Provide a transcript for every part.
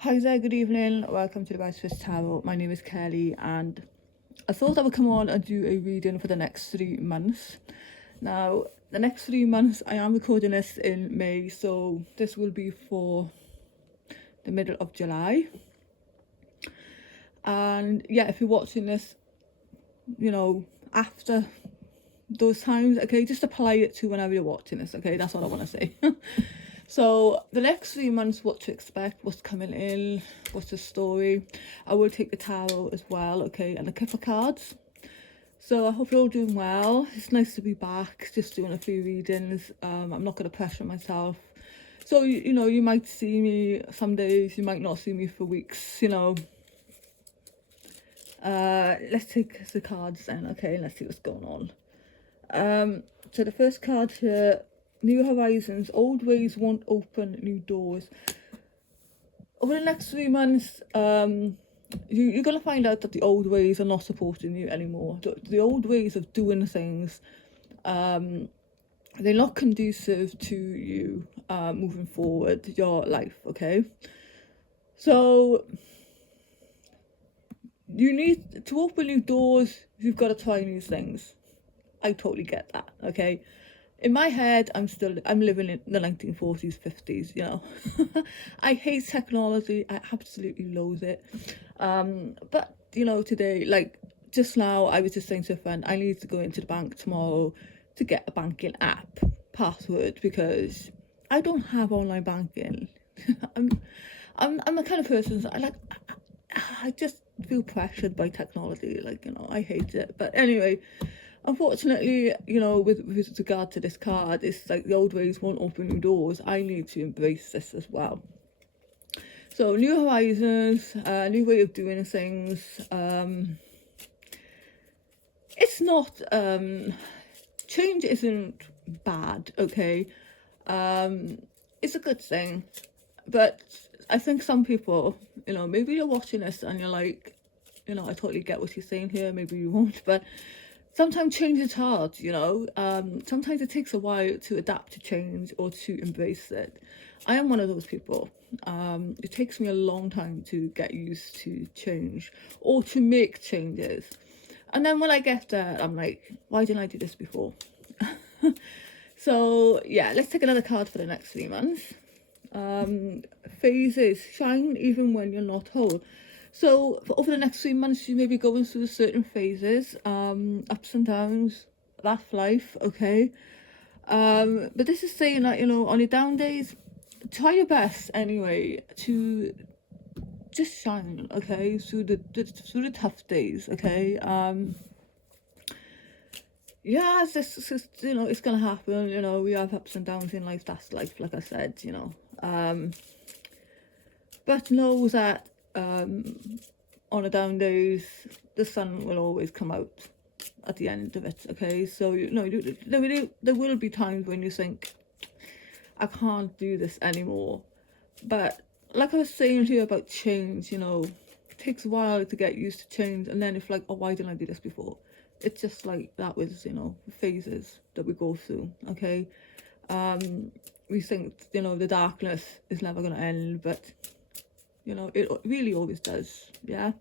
Hi there, good evening. Welcome to the Vice Swiss Tarot. My name is Kelly, and I thought I would come on and do a reading for the next 3 months. Now, the next 3 months, I am recording this in May, so this will be for the middle of July. And yeah, if you're watching this, after those times, okay, just apply it to whenever you're watching this, okay? That's all I want to say. So the next 3 months, what to expect, what's coming in, what's the story. I will take the tarot as well, okay, and the Kipper cards. So I hope you're all doing well. It's nice to be back, just doing a few readings. I'm not going to pressure myself. So, you might see me some days, you might not see me for weeks, Let's take the cards then, okay, let's see what's going on. So the first card here, New Horizons. Old ways won't open new doors. Over the next 3 months, you're going to find out that the old ways are not supporting you anymore. The old ways of doing things, they're not conducive to you moving forward, your life, okay? So you need to open new doors, you've got to try new things. I totally get that, okay? In my head, I'm living in the 1940s, 50s, I hate technology, I absolutely loathe it. But, today, like, just now, I was just saying to a friend, I need to go into the bank tomorrow to get a banking app password because I don't have online banking. I'm the kind of person that I just feel pressured by technology, I hate it. But anyway, unfortunately, with regard to this card, it's like the old ways won't open new doors. I need to embrace this as well. So new horizons, new way of doing things. It's not, change isn't bad, okay? It's a good thing. But I think some people, maybe you're watching this and you're like, I totally get what you're saying here, maybe you won't, but sometimes change is hard, sometimes it takes a while to adapt to change or to embrace it. I am one of those people. It takes me a long time to get used to change or to make changes. And then when I get there, I'm like, why didn't I do this before? So yeah, let's take another card for the next 3 months. Phases. Shine even when you're not whole. So for over the next 3 months, you may be going through certain phases, ups and downs. That's life, okay? But this is saying that, on your down days, try your best anyway to just shine, okay, through the tough days, okay? Yeah, it's gonna happen, we have ups and downs in life, that's life, like I said, but know that on the down days, the sun will always come out at the end of it, okay? So, there will be times when you think, I can't do this anymore. But like I was saying here about change, it takes a while to get used to change. And then it's like, oh, why didn't I do this before? It's just like that with, phases that we go through, okay? We think, the darkness is never going to end, but it really always does. Yeah,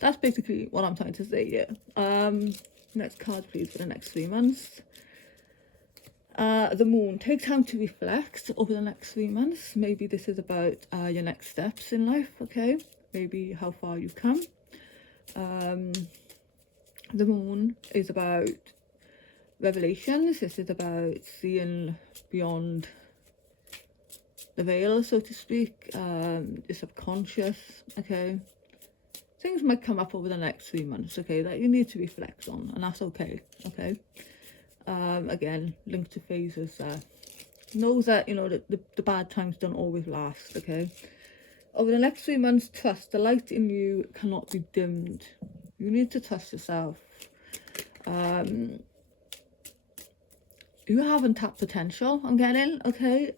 that's basically what I'm trying to say here. Next card please for the next 3 months. The moon. Take time to reflect over the next 3 months. Maybe this is about your next steps in life, okay? Maybe how far you've come. The moon is about revelations. This is about seeing beyond the veil, so to speak, the subconscious, okay? Things might come up over the next 3 months, okay, that you need to reflect on, and that's okay, okay? Again, linked to phases there. Know that, the bad times don't always last, okay? Over the next 3 months, trust. The light in you cannot be dimmed. You need to trust yourself. You have untapped potential, I'm getting, okay?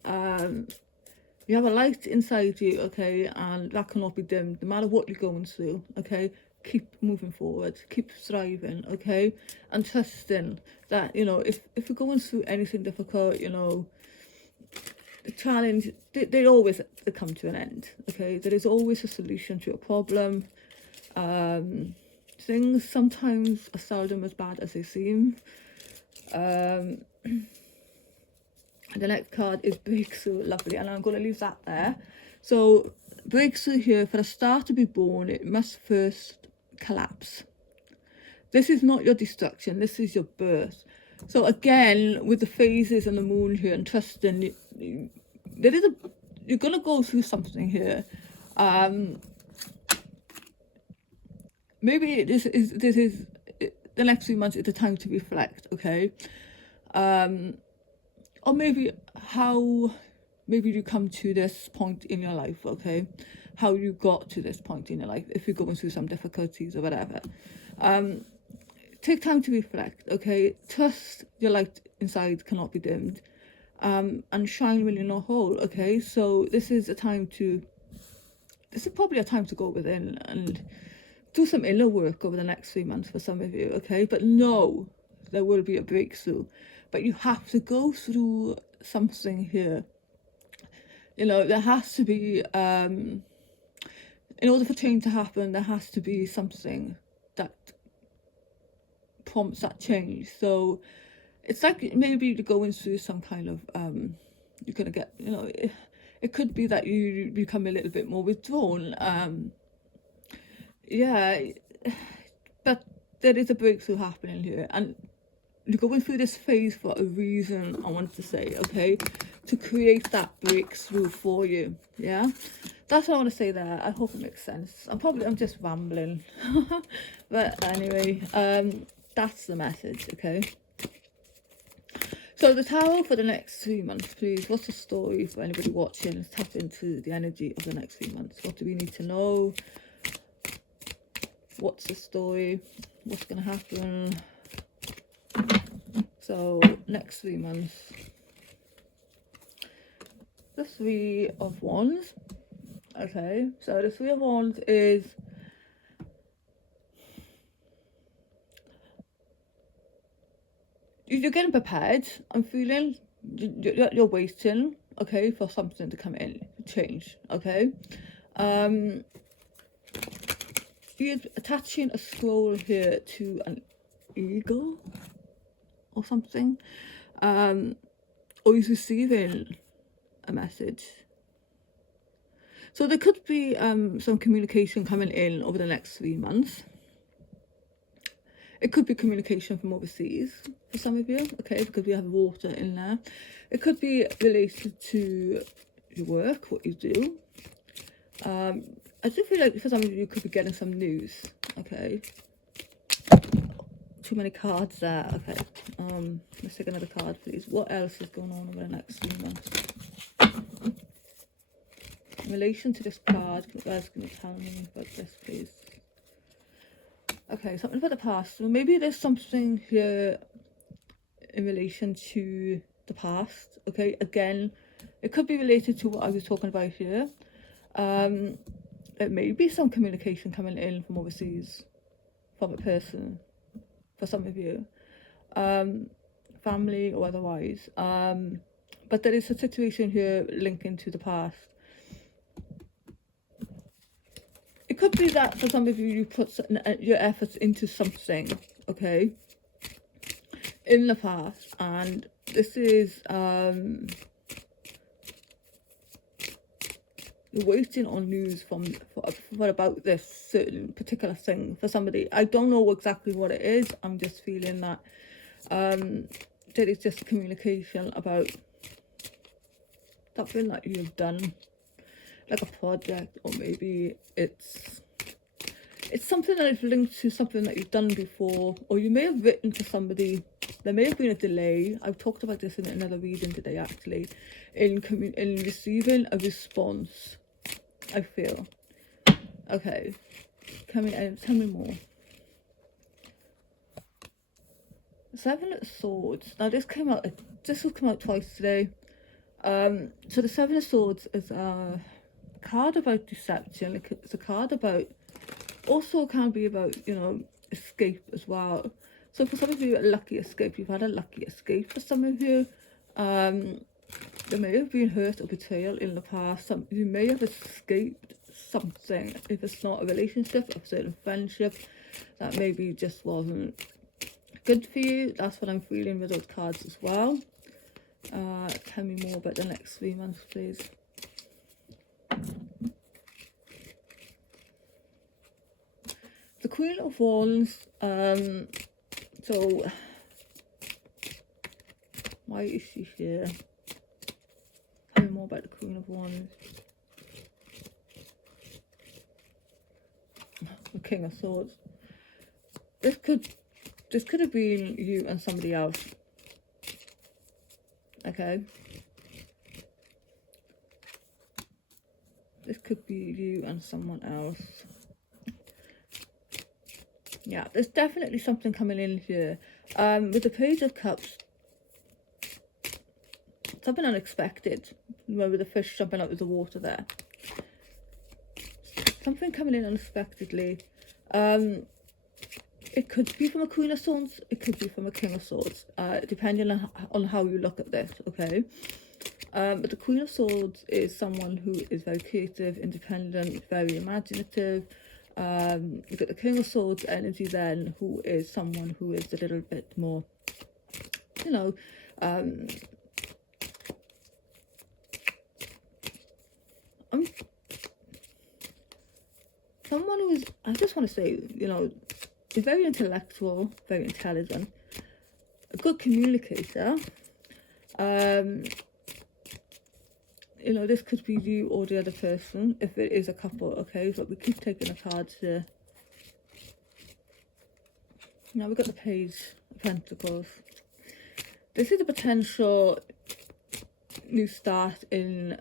You have a light inside you, okay, and that cannot be dimmed no matter what you're going through, okay? Keep moving forward, keep striving, okay? And trusting that, if you're going through anything difficult, the challenge, they always come to an end, okay? There is always a solution to a problem. Things sometimes are seldom as bad as they seem. The next card is breakthrough, lovely, and I'm going to leave that there. So breakthrough here, for a star to be born, it must first collapse. This is not your destruction, this is your birth. So again, with the phases and the moon here, and trusting, you're going to go through something here. Maybe this is the next 3 months is the time to reflect, okay? Or maybe how you come to this point in your life, okay? How you got to this point in your life, if you're going through some difficulties or whatever. Take time to reflect, okay? Trust your light inside cannot be dimmed. And shine when you're not whole, okay? So this is probably a time to go within and do some inner work over the next 3 months for some of you, okay? But no, there will be a breakthrough. But you have to go through something here. You know, there has to be, in order for change to happen, there has to be something that prompts that change. So it's like maybe you're going through some kind of, you're going to get, you know, it could be that you become a little bit more withdrawn. Yeah, but there is a breakthrough happening here, and you're going through this phase for a reason, I want to say, okay? To create that breakthrough for you, yeah? That's what I want to say there. I hope it makes sense. I'm just rambling. But anyway, that's the message, okay? So the tarot for the next 3 months, please. What's the story for anybody watching? Let's tap into the energy of the next 3 months. What do we need to know? What's the story? What's going to happen? So next 3 months. The Three of Wands. Okay, so the Three of Wands is you're getting prepared. I'm feeling you're waiting, okay, for something to come in, change, okay. You're attaching a scroll here to an eagle or something, or you're receiving a message. So there could be some communication coming in over the next 3 months. It could be communication from overseas for some of you, okay, because we have water in there. It could be related to your work, what you do. I do feel like for some of you could be getting some news, okay. Too many cards there, okay. Let's take another card, please. What else is going on over the next 3 months? In relation to this card, what else can you tell me about this, please? Okay, something about the past. Well, maybe there's something here in relation to the past, okay? Again, it could be related to what I was talking about here. There may be some communication coming in from overseas, from a person, for some of you. Family or otherwise. But there is a situation here linking to the past. It could be that for some of you, you put your efforts into something, okay, in the past, and this is, you're waiting on news for about this certain particular thing for somebody. I don't know exactly what it is. I'm just feeling that there is just communication about something that you've done, like a project, or maybe it's something that is linked to something that you've done before, or you may have written to somebody. There may have been a delay. I've talked about this in another reading today, actually, in receiving a response, I feel. Okay, tell me more. Seven of Swords. Now this will come out twice today. So the Seven of Swords is a card about deception. It's a card about, also can be about, you know, escape as well. So for some of you, a lucky escape. You've had a lucky escape for some of you. You may have been hurt or betrayal in the past. You may have escaped something. If it's not a relationship, a certain friendship that maybe just wasn't good for you. That's what I'm feeling with those cards as well. Tell me more about the next 3 months, please. The Queen of Wands. So why is she here? Tell me more about the Queen of Wands. The King of Swords. This could have been you and somebody else. Okay. This could be you and someone else. Yeah, there's definitely something coming in here. With the Page of Cups, something unexpected. With the fish jumping out of the water there. Something coming in unexpectedly. It could be from a Queen of Swords, it could be from a King of Swords, depending on how you look at this, okay? But the Queen of Swords is someone who is very creative, independent, very imaginative. You've got the King of Swords energy then, who is someone who is a little bit more, you know, someone who is, I just want to say, you know, is very intellectual, very intelligent, a good communicator. You know, this could be you or the other person, if it is a couple, okay? But we keep taking the cards here. Now we've got the Page of Pentacles. This is a potential new start in...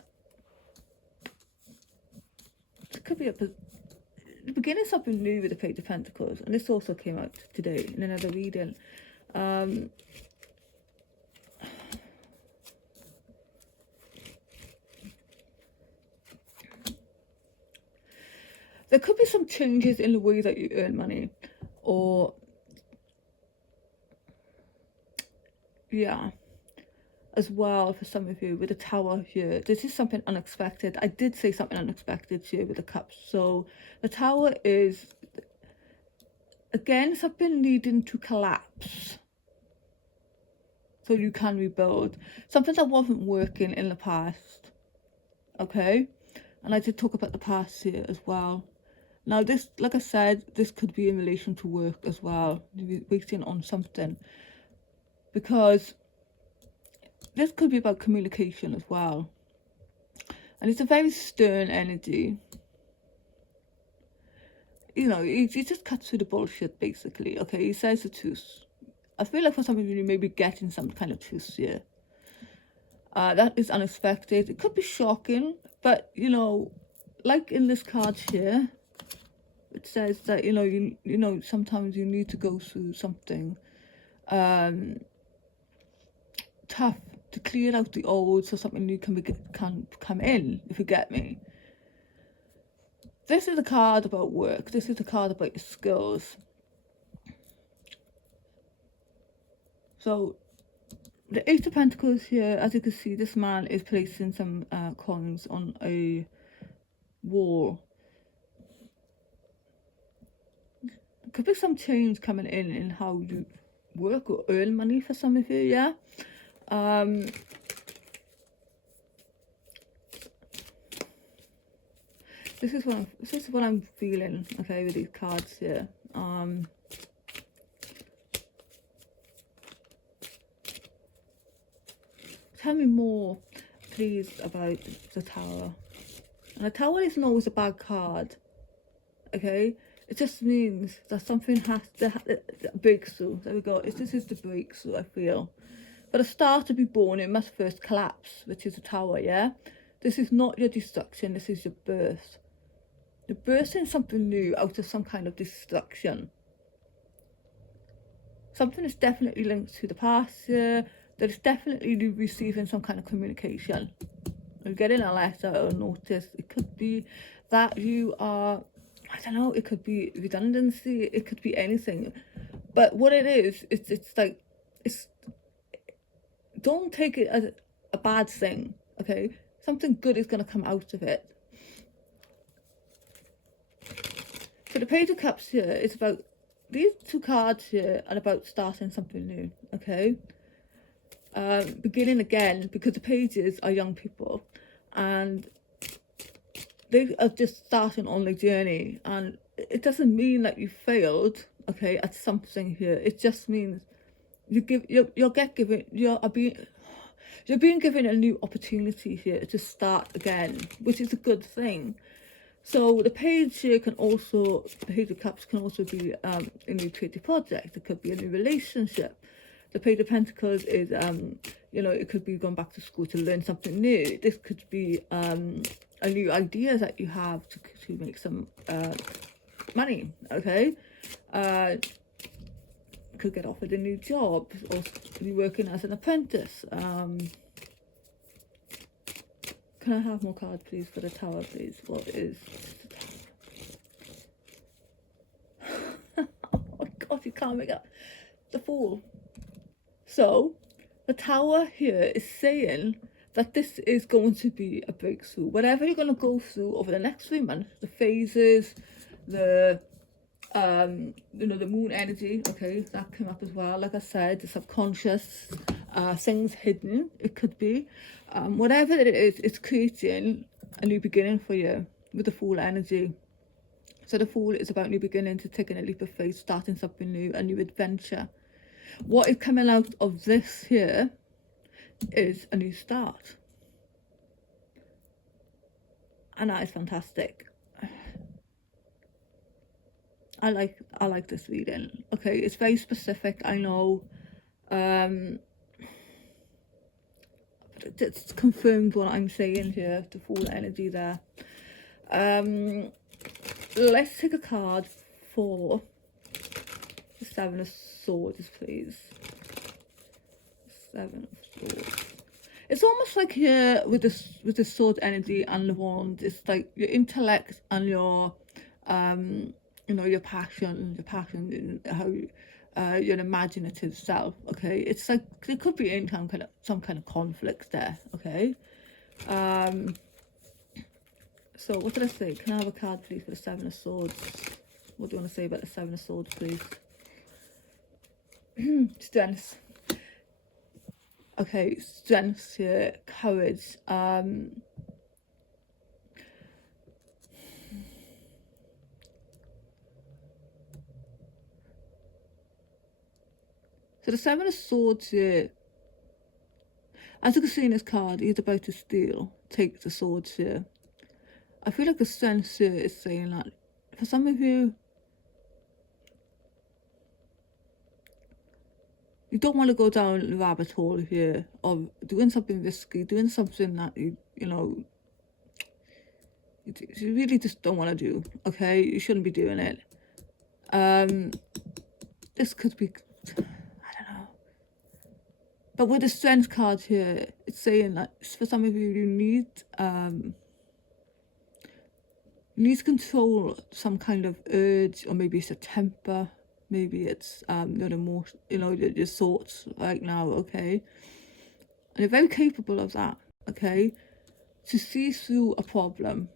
It could be the beginning of something new with the Page of Pentacles. And this also came out today in another reading. There could be some changes in the way that you earn money, or, yeah, as well for some of you with the Tower here. This is something unexpected. I did say something unexpected here with the Cups. So the Tower is, again, something needing to collapse so you can rebuild. Something that wasn't working in the past, okay? And I did talk about the past here as well. Now this, like I said, this could be in relation to work as well. You're waiting on something. Because this could be about communication as well. And it's a very stern energy. You know, he just cuts through the bullshit, basically. Okay, he says the truth. I feel like for some of you, you may be getting some kind of truth here. That is unexpected. It could be shocking. But, you know, like in this card here, it says that, you know, sometimes you need to go through something tough to clear out the old so something new can come in, if you get me. This is a card about work. This is a card about your skills. So the Eight of Pentacles here, as you can see, this man is placing some coins on a wall. There could be some change coming in how you work or earn money for some of you, yeah? This is what I'm feeling, okay, with these cards here. Tell me more, please, about the Tower. And the Tower isn't always a bad card, okay? It just means that something has to breakthrough. There we go. This is the breakthrough, I feel. For a star to be born, it must first collapse, which is the Tower, yeah? This is not your destruction, this is your birth. You're birthing something new out of some kind of destruction. Something is definitely linked to the past here. That is definitely receiving some kind of communication. You're getting a letter or notice. It could be that you are, I don't know, it could be redundancy, it could be anything. But what it is, it's like, don't take it as a bad thing, okay? Something good is going to come out of it. So the Page of Cups here is about, these two cards here are about starting something new, okay? Beginning again, because the pages are young people and they are just starting on the journey, and it doesn't mean that you failed, okay, at something here. It just means you're being given a new opportunity here to start again, which is a good thing. So the page here can also, the Page of Cups can also be a new creative project. It could be a new relationship. The Page of Pentacles is, you know, it could be going back to school to learn something new. This could be a new idea that you have to make some money, okay? Could get offered a new job or be working as an apprentice. Can I have more cards, please, for the Tower, please? What is the Tower? Oh my God, you can't make up. The Fool. So, the Tower here is saying that this is going to be a breakthrough. Whatever you're going to go through over the next 3 months, the phases, the you know, the moon energy, okay, that came up as well. Like I said, the subconscious, things hidden, it could be. Whatever it is, it's creating a new beginning for you with the Fool energy. So the Fool is about new beginnings, to taking a leap of faith, starting something new, a new adventure. What is coming out of this here is a new start. And that is fantastic. I like this reading. Okay, it's very specific, I know. It's confirmed what I'm saying here, the Fool energy there. Let's take a card for the Seven of Swords, please. Seven of Swords. It's almost like here with the sword energy and the wand, it's like your intellect and your you know, your passion, how your imaginative self, okay? It's like there could be some kind of conflict there, okay? So what did I say? Can I have a card, please, for the Seven of Swords? What do you want to say about the Seven of Swords, please? Strength. Okay, strength here, courage. So the Seven of Swords here, as you can see in this card, he's about to steal, take the swords here. I feel like the strength here is saying that for some of you, you don't want to go down the rabbit hole here of doing something risky, doing something that you know, you really just don't want to do, okay? You shouldn't be doing it. This could be, I don't know. But with the strength card here, it's saying that for some of you, you need to control some kind of urge, or maybe it's a temper. Maybe it's your emotion, you know, your thoughts right now, okay? And you're very capable of that, okay? To see through a problem,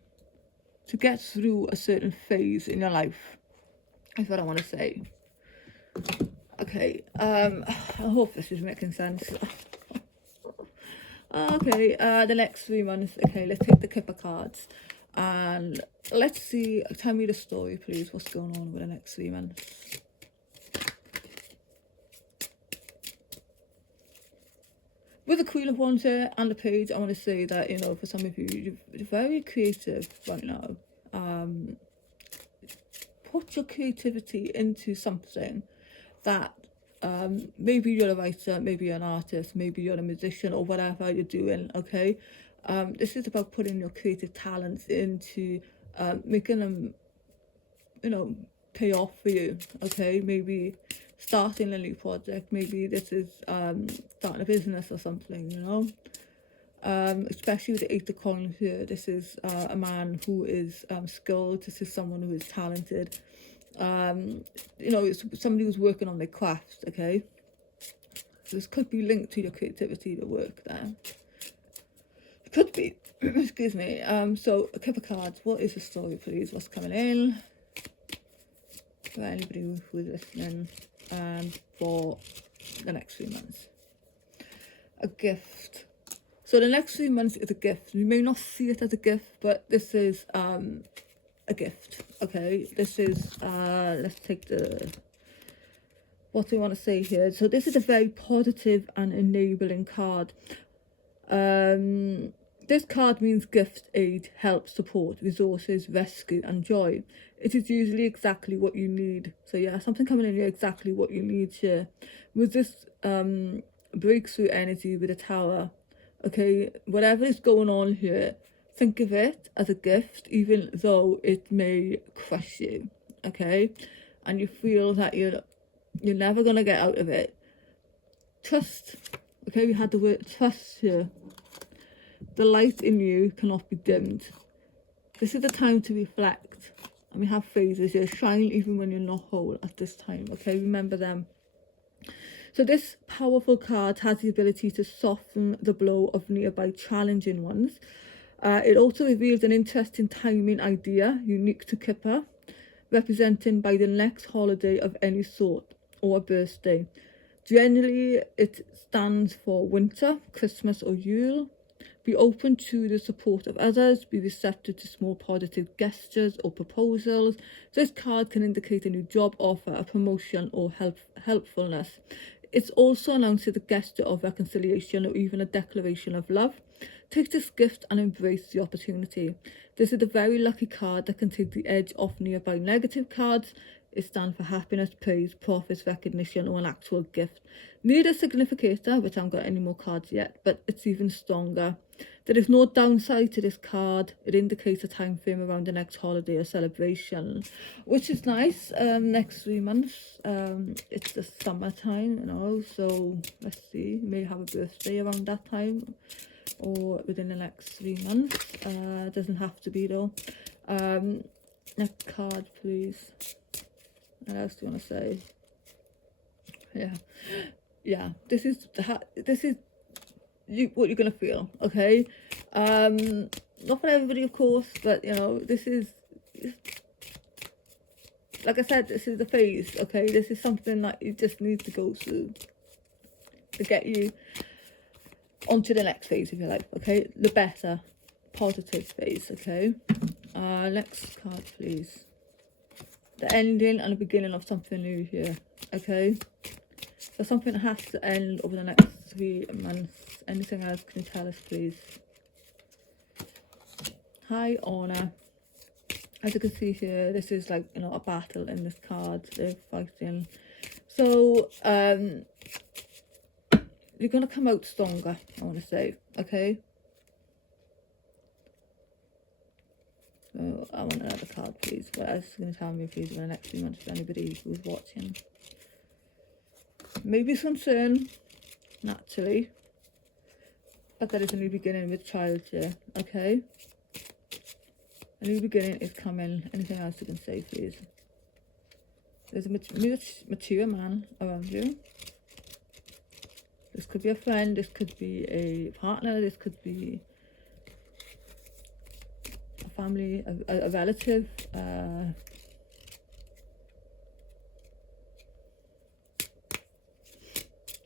to get through a certain phase in your life, is what I want to say. Okay, I hope this is making sense. Okay, the next 3 months, okay, let's take the Kipper cards. And let's see, tell me the story, please. What's going on with the next 3 months? With the Queen of Wands here and the Page, I want to say that, you know, for some of you, you're very creative right now. Put your creativity into something that maybe you're a writer, maybe you're an artist, maybe you're a musician, or whatever you're doing, okay? This is about putting your creative talents into making them, you know, pay off for you, okay? Maybe starting a new project, maybe this is starting a business or something, you know? Especially with the Eight of Coins here, this is a man who is skilled, this is someone who is talented, you know, it's somebody who's working on their craft, okay? So this could be linked to your creativity, the work there. Could be. Excuse me. So a couple of cards. What is the story, please? What's coming in for anybody who is listening, for the next 3 months? A gift. So the next 3 months is a gift. You may not see it as a gift, but this is a gift. Okay, this is let's take the, what do I want to say here? So this is a very positive and enabling card. This card means gift, aid, help, support, resources, rescue and joy. It is usually exactly what you need. So yeah, something coming in here, exactly what you need here. With this breakthrough energy with a tower, okay, whatever is going on here, think of it as a gift, even though it may crush you, okay, and you feel that you're never going to get out of it. Trust, okay, we had the word trust here. The light in you cannot be dimmed. This is the time to reflect, and we have phrases here: shine even when you're not whole at this time, okay, remember them. So this powerful card has the ability to soften the blow of nearby challenging ones. It also reveals an interesting timing idea, unique to Kipper, represented by the next holiday of any sort or a birthday. Generally, it stands for winter, Christmas or Yule. Be open to the support of others. Be receptive to small positive gestures or proposals. This card can indicate a new job offer, a promotion or helpfulness. It's also announced as a gesture of reconciliation or even a declaration of love. Take this gift and embrace the opportunity. This is a very lucky card that can take the edge off nearby negative cards. It stands for happiness, praise, profits, recognition, or an actual gift. Need a significator, which I haven't got any more cards yet, but it's even stronger. There is no downside to this card. It indicates a time frame around the next holiday or celebration, which is nice. Next 3 months, it's the summertime, you know, so let's see, you may have a birthday around that time or within the next 3 months. Doesn't have to be though. Next card, please. What else do you want to say? Yeah, this is what you're gonna feel, okay? Not for everybody, of course, but you know, this is, like I said, this is the phase, okay? This is something that you just need to go through to get you onto the next phase of your life, okay? The better, positive phase, okay? Next card, please. The ending and the beginning of something new here, okay? So something has to end over the next 3 months. Anything else, can you tell us, please? High honor. As you can see here, this is like, you know, a battle in this card. They're fighting. So, you're going to come out stronger, I want to say, okay? So, I want another card, please. What else is going to tell me, please, in the next 3 months for anybody who's watching? Maybe concern, naturally, but there is a new beginning with child here, okay? A new beginning is coming. Anything else you can say, please? There's a mature man around you. This could be a friend, this could be a partner, this could be a family, a relative,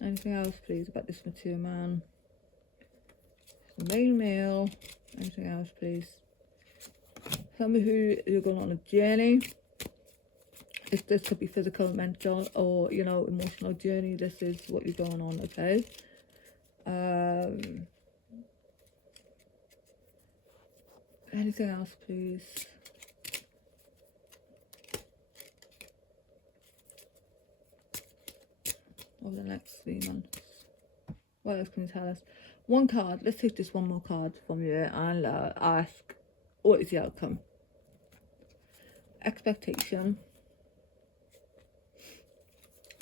anything else, please, about this mature man? Male, anything else, please? Somebody who you're going on a journey. This could be physical, mental, or, you know, emotional journey. This is what you're going on, okay? Anything else, please? Over the next 3 months. What else can you tell us? One card. Let's take this one more card from you and ask, what is the outcome? Expectation.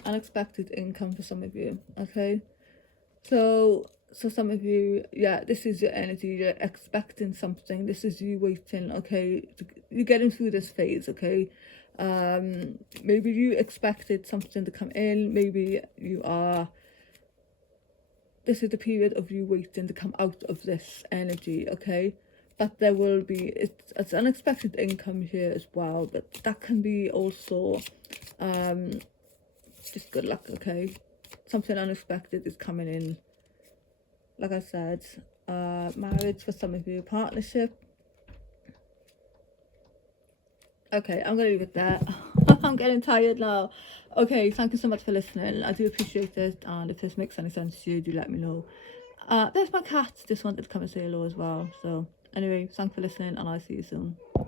Unexpected income for some of you, okay? So some of you, yeah, this is your energy. You're expecting something. This is you waiting, okay? You're getting through this phase, okay? Maybe you expected something to come in. Maybe you are this is the period of you waiting to come out of this energy, okay? But there will be, it's unexpected income here as well, but that can be also just good luck, okay? Something unexpected is coming in. Like I said, marriage for some of you, partnership. Okay, I'm gonna leave it there. I'm getting tired now. Okay, thank you so much for listening. I do appreciate it, and if this makes any sense to you, do let me know. There's my cat, just wanted to come and say hello as well. So anyway, thanks for listening, and I'll see you soon.